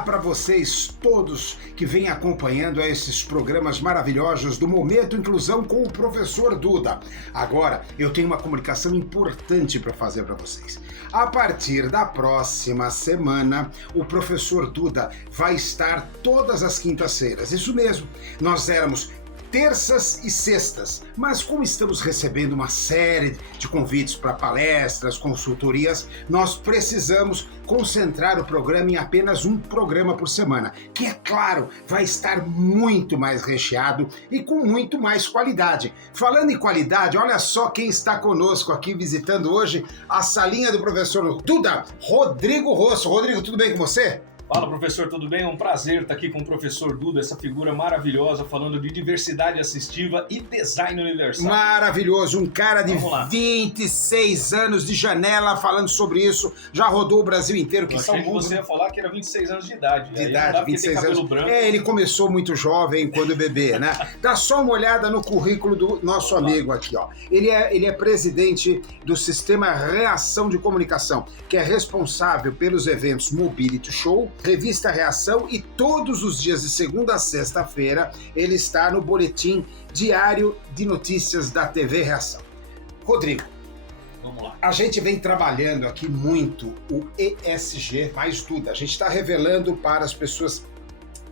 Olá para vocês todos que vêm acompanhando esses programas maravilhosos do Momento Inclusão com o professor Duda. Agora eu tenho uma comunicação importante para fazer para vocês. A partir da próxima semana, o professor Duda vai estar todas as quintas-feiras. Isso mesmo, nós éramos terças e sextas, mas como estamos recebendo uma série de convites para palestras, consultorias, nós precisamos concentrar o programa em apenas um programa por semana, que é claro, vai estar muito mais recheado e com muito mais qualidade. Falando em qualidade, olha só quem está conosco aqui visitando hoje a salinha do professor Duda, Rodrigo Rosso. Rodrigo, tudo bem com você? Fala, professor, tudo bem? É um prazer estar aqui com o professor Duda, essa figura maravilhosa, falando de diversidade assistiva e design universal. Maravilhoso, um cara de 26 anos de janela falando sobre isso, já rodou o Brasil inteiro. Eu achei que você ia falar que era 26 anos de idade. De idade, 26 anos. Branco. Ele começou muito jovem quando bebê, né? Dá só uma olhada no currículo do nosso amigo aqui, ó. Ele é presidente do Sistema Reação de Comunicação, que é responsável pelos eventos Mobility Show, Revista Reação, e todos os dias de segunda a sexta-feira ele está no boletim diário de notícias da TV Reação. Rodrigo, vamos lá. A gente vem trabalhando aqui muito o ESG mais tudo. A gente está revelando para as pessoas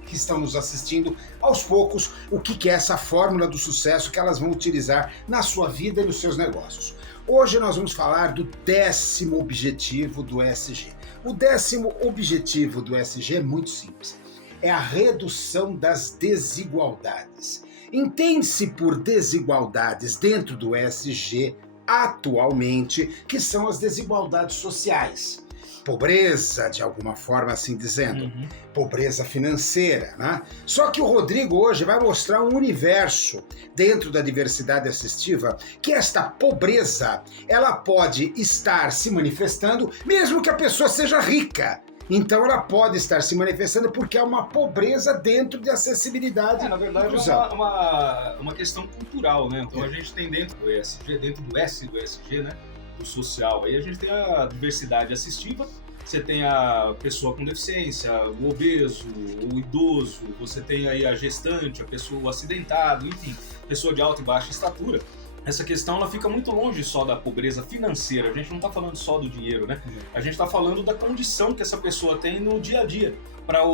que estão nos assistindo aos poucos o que é essa fórmula do sucesso que elas vão utilizar na sua vida e nos seus negócios. Hoje nós vamos falar do 10º objetivo do ESG. O 10º objetivo do ESG é muito simples. É a redução das desigualdades. Entende-se por desigualdades dentro do ESG atualmente, que são as desigualdades sociais. Pobreza, de alguma forma assim dizendo, pobreza financeira, né? Só que o Rodrigo hoje vai mostrar um universo dentro da diversidade assistiva que esta pobreza, ela pode estar se manifestando mesmo que a pessoa seja rica. Então ela pode estar se manifestando porque é uma pobreza dentro de acessibilidade. Na verdade é uma questão cultural, né? Então a gente tem dentro do ESG, dentro do S do ESG, né? Do social, aí a gente tem a diversidade assistiva, você tem a pessoa com deficiência, o obeso, o idoso, você tem aí a gestante, a pessoa, o acidentado, enfim, pessoa de alta e baixa estatura. Essa questão ela fica muito longe só da pobreza financeira, a gente não está falando só do dinheiro, né? A gente está falando da condição que essa pessoa tem no dia a dia, para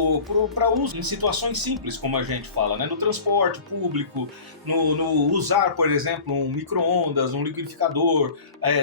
uso em situações simples, como a gente fala, né? No transporte público, no usar, por exemplo, um micro-ondas, um liquidificador,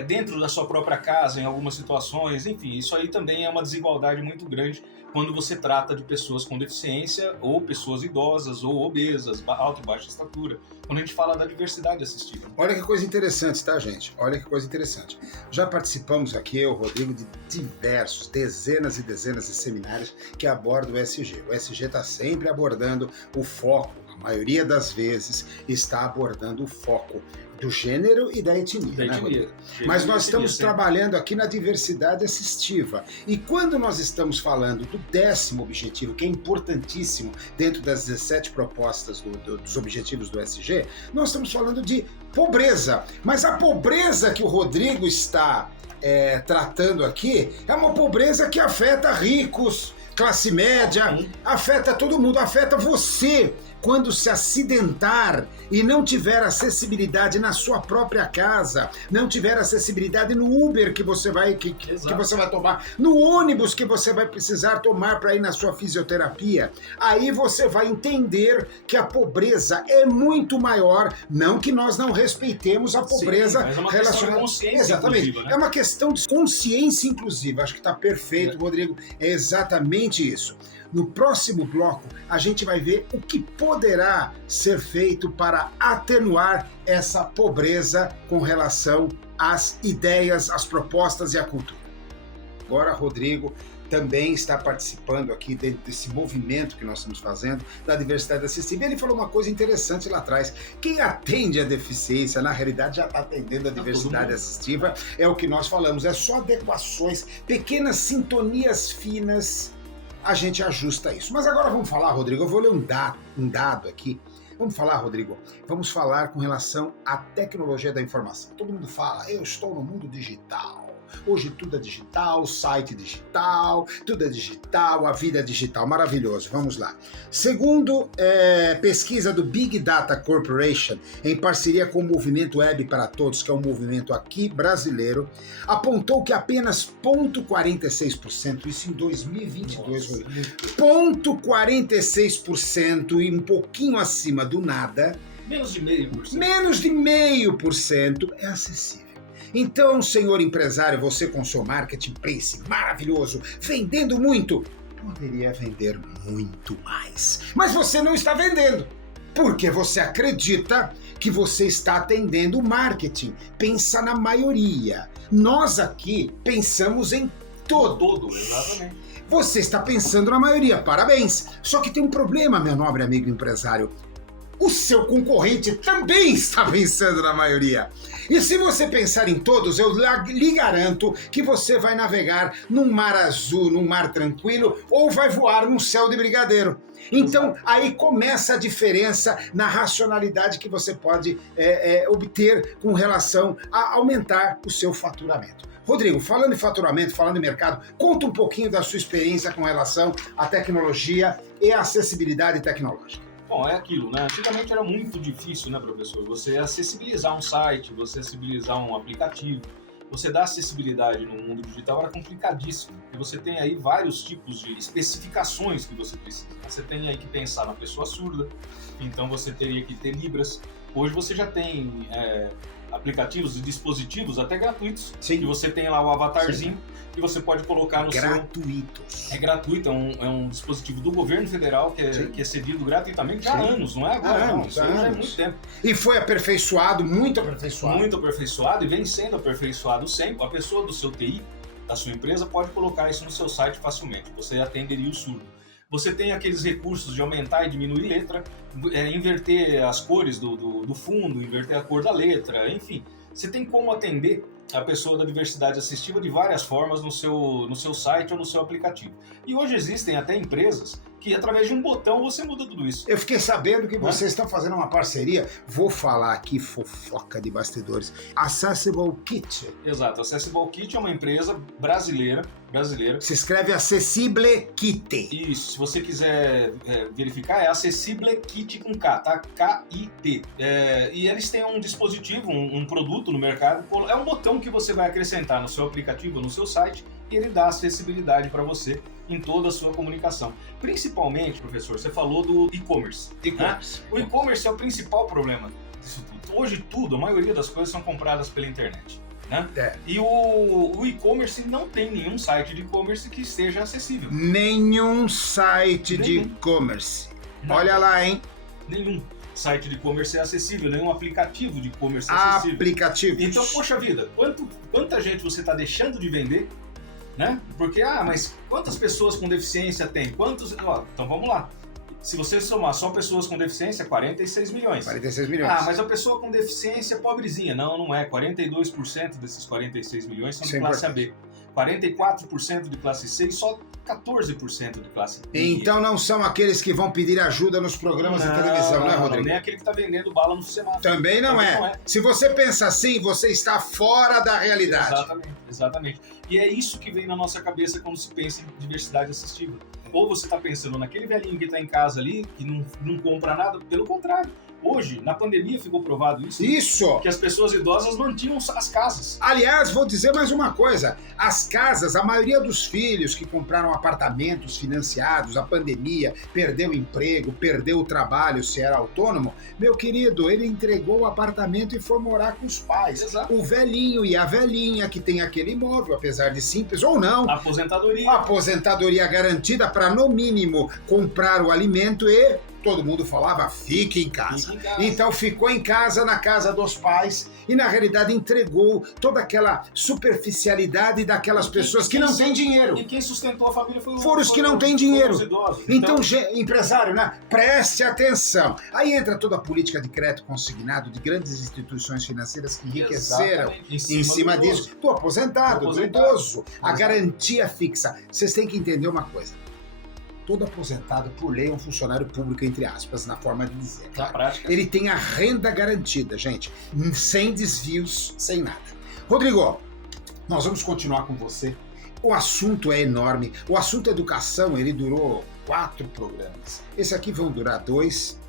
dentro da sua própria casa, em algumas situações, enfim, isso aí também é uma desigualdade muito grande quando você trata de pessoas com deficiência ou pessoas idosas ou obesas, alta e baixa estatura, quando a gente fala da diversidade assistiva. Olha que coisa interessante, tá, gente? Olha que coisa interessante. Já participamos aqui, eu, Rodrigo, de diversos, dezenas e dezenas de seminários que abordam o ESG. O ESG está sempre abordando o foco, a maioria das vezes está abordando o foco do gênero e da etnia, né, Rodrigo? Mas nós estamos trabalhando aqui na diversidade assistiva. E quando nós estamos falando do 10º objetivo, que é importantíssimo dentro das 17 propostas dos objetivos do ESG, nós estamos falando de pobreza. Mas a pobreza que o Rodrigo está tratando aqui é uma pobreza que afeta ricos, classe média, afeta todo mundo, afeta você. Quando se acidentar e não tiver acessibilidade na sua própria casa, não tiver acessibilidade no Uber que você vai tomar, no ônibus que você vai precisar tomar para ir na sua fisioterapia, aí você vai entender que a pobreza é muito maior, não que nós não respeitemos a pobreza. Sim, mas é uma questão de consciência. Exatamente, né? É uma questão de consciência inclusiva, acho que está perfeito, Rodrigo, é exatamente isso. No próximo bloco, a gente vai ver o que poderá ser feito para atenuar essa pobreza com relação às ideias, às propostas e à cultura. Agora, Rodrigo também está participando aqui dentro desse movimento que nós estamos fazendo da diversidade assistiva. Ele falou uma coisa interessante lá atrás. Quem atende a deficiência, na realidade, já está atendendo a diversidade assistiva. É o que nós falamos, é só adequações, pequenas sintonias finas, a gente ajusta isso. Mas agora vamos falar, Rodrigo, eu vou ler um dado aqui. Vamos falar, Rodrigo, vamos falar com relação à tecnologia da informação. Todo mundo fala, eu estou no mundo digital. Hoje tudo é digital, site digital, tudo é digital, a vida é digital. Maravilhoso, vamos lá. Segundo pesquisa do Big Data Corporation, em parceria com o Movimento Web para Todos, que é um movimento aqui brasileiro, apontou que apenas 0,46%, isso em 2022, 0,46% e um pouquinho acima do nada, menos de 0,5%. Menos de 0,5% é acessível. Então, senhor empresário, você com seu marketplace maravilhoso, vendendo muito, poderia vender muito mais. Mas você não está vendendo, porque você acredita que você está atendendo o marketing. Pensa na maioria. Nós aqui pensamos em todos. Exatamente. Você está pensando na maioria, parabéns. Só que tem um problema, meu nobre amigo empresário. O seu concorrente também está pensando na maioria. E se você pensar em todos, eu lhe garanto que você vai navegar num mar azul, num mar tranquilo, ou vai voar num céu de brigadeiro. Então, aí começa a diferença na racionalidade que você pode obter com relação a aumentar o seu faturamento. Rodrigo, falando em faturamento, falando em mercado, conta um pouquinho da sua experiência com relação à tecnologia e à acessibilidade tecnológica. Bom, é aquilo, né? Antigamente era muito difícil, né, professor? Você acessibilizar um site, você acessibilizar um aplicativo, você dar acessibilidade no mundo digital era complicadíssimo. E você tem aí vários tipos de especificações que você precisa. Você tem aí que pensar na pessoa surda, então você teria que ter Libras. Hoje você já tem aplicativos e dispositivos até gratuitos. Sim. Que você tem lá o avatarzinho. Sim. Que você pode colocar no Gratuitos. seu... É gratuito, é um dispositivo do governo federal que é cedido gratuitamente há anos, não é agora, não. Isso já é muito tempo. E foi aperfeiçoado, muito aperfeiçoado. Muito aperfeiçoado e vem sendo aperfeiçoado sempre. A pessoa do seu TI, da sua empresa, pode colocar isso no seu site facilmente. Você atenderia o surdo. Você tem aqueles recursos de aumentar e diminuir letra, inverter as cores do fundo, inverter a cor da letra, enfim. Você tem como atender a pessoa da diversidade assistiva de várias formas no seu site ou no seu aplicativo. E hoje existem até empresas que através de um botão você muda tudo isso. Eu fiquei sabendo que vocês estão fazendo uma parceria, vou falar aqui fofoca de bastidores, Accessible Kit. Exato, Accessible Kit é uma empresa brasileira. Se escreve Accessible Kit. Isso, se você quiser verificar, é Accessible Kit com K, tá? K-I-T. E eles têm um dispositivo, um produto no mercado, é um botão que você vai acrescentar no seu aplicativo, no seu site, e ele dá acessibilidade para você em toda a sua comunicação. Principalmente, professor, você falou do e-commerce. Né? O e-commerce é o principal problema disso tudo. Hoje a maioria das coisas são compradas pela internet. Né? E o e-commerce não tem nenhum site de e-commerce que seja acessível. Nenhum site de e-commerce. Olha lá, hein? Nenhum site de e-commerce é acessível, nenhum aplicativo de e-commerce é acessível. Aplicativos. Então, poxa vida, quanta gente você está deixando de vender, né? Porque, mas quantas pessoas com deficiência tem? Então vamos lá. Se você somar só pessoas com deficiência, 46 milhões. 46 milhões. Mas a pessoa com deficiência é pobrezinha. Não é. 42% desses 46 milhões são de classe AB. 44% de classe C e só 14% de classe B. Então não são aqueles que vão pedir ajuda nos programas de televisão, né, Rodrigo? Nem aquele que está vendendo bala no semáforo. Também não é. Se você pensa assim, você está fora da realidade. Exatamente. E é isso que vem na nossa cabeça quando se pensa em diversidade assistiva. Ou você está pensando naquele velhinho que está em casa ali, que não compra nada, pelo contrário. Hoje, na pandemia, ficou provado isso. Isso! Que as pessoas idosas mantinham as casas. Aliás, vou dizer mais uma coisa. As casas, a maioria dos filhos que compraram apartamentos financiados, a pandemia, perdeu o emprego, perdeu o trabalho, se era autônomo, meu querido, ele entregou o apartamento e foi morar com os pais. Exato. O velhinho e a velhinha que tem aquele imóvel, apesar de simples ou não. Aposentadoria garantida para, no mínimo, comprar o alimento e... todo mundo falava, fique em casa. Então ficou em casa, na casa dos pais, e na realidade entregou toda aquela superficialidade daquelas pessoas que não têm dinheiro. E quem sustentou a família foram os que não têm dinheiro. Então, empresário, né? Preste atenção. Aí entra toda a política de crédito consignado de grandes instituições financeiras que enriqueceram em cima disso. Do aposentado, do idoso. A garantia fixa. Vocês têm que entender uma coisa. Todo aposentado, por lei, é um funcionário público, entre aspas, na forma de dizer. Claro. Ele tem a renda garantida, gente, sem desvios, sem nada. Rodrigo, Nós vamos continuar com você. O assunto é enorme. O assunto educação, ele durou 4 programas. Esse aqui vão durar 2.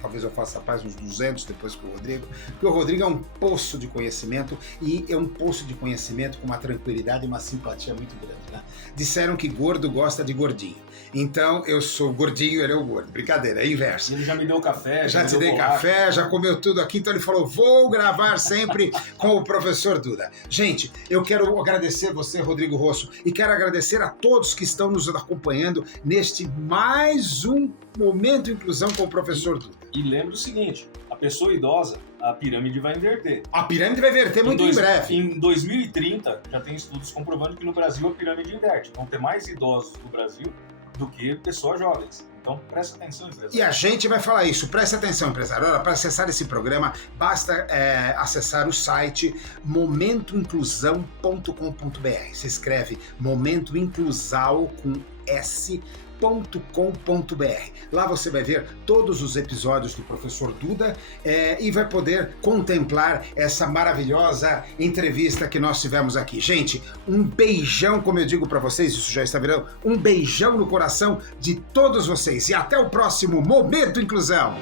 Talvez eu faça paz uns 200 depois com o Rodrigo, porque o Rodrigo é um poço de conhecimento, e é um poço de conhecimento com uma tranquilidade e uma simpatia muito grande, né? Disseram que gordo gosta de gordinho. Então eu sou gordinho, ele é o gordo. Brincadeira, é inverso. Ele já me deu café, Já te dei café, já comeu tudo aqui, então ele falou, vou gravar sempre com o professor Duda. Gente, eu quero agradecer você, Rodrigo Rosso, e quero agradecer a todos que estão nos acompanhando neste mais um Momento Inclusão com o professor Duda. E lembra o seguinte, a pessoa idosa, a pirâmide vai inverter. A pirâmide vai inverter muito em breve. Em 2030, já tem estudos comprovando que no Brasil a pirâmide inverte. Vão ter mais idosos no Brasil do que pessoas jovens. Então, presta atenção, empresário. E a gente vai falar isso. Presta atenção, empresário. Olha, para acessar esse programa, basta acessar o site momentoinclusão.com.br. Se escreve Momento Inclusal com S.com.br. Lá você vai ver todos os episódios do professor Duda e vai poder contemplar essa maravilhosa entrevista que nós tivemos aqui. Gente, um beijão, como eu digo para vocês, isso já está virando um beijão no coração de todos vocês. E até o próximo Momento Inclusão!